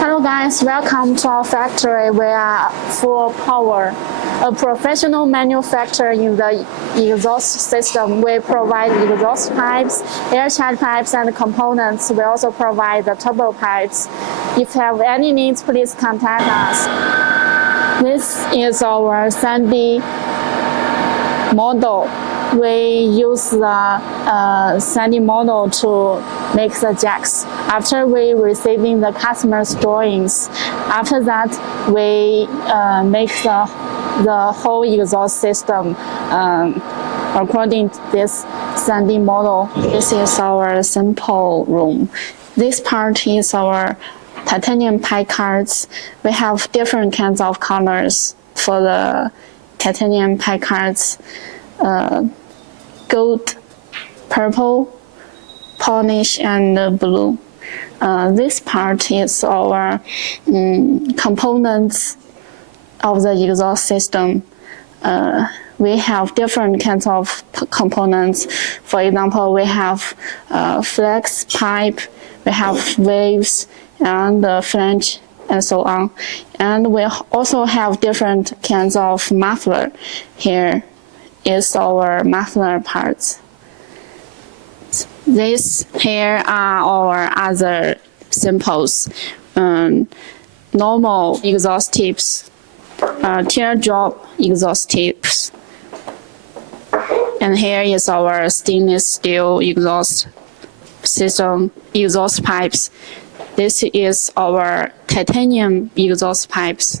Hello guys, welcome to our factory. We are Fupower, a professional manufacturer in the exhaust system. We provide exhaust pipes, air check pipes, and components. We also provide the turbo pipes. If you have any needs, please contact us. This is our 3D model. We use the 3D model to make the jacks. After we receiving the customer's drawings, after that we make the whole exhaust system according to this 3D model. This is our sample room. This part is our titanium pipe cards. We have different kinds of colors for the titanium pipe cards. Gold, purple, polish, and blue. This part is our components of the exhaust system. We have different kinds of components. For example, we have flex pipe, we have waves, and flange, and so on. And we also have different kinds of muffler. Here is our muffler parts. These here are our other samples. Normal exhaust tips, teardrop exhaust tips. And here is our stainless steel exhaust system, exhaust pipes. This is our titanium exhaust pipes.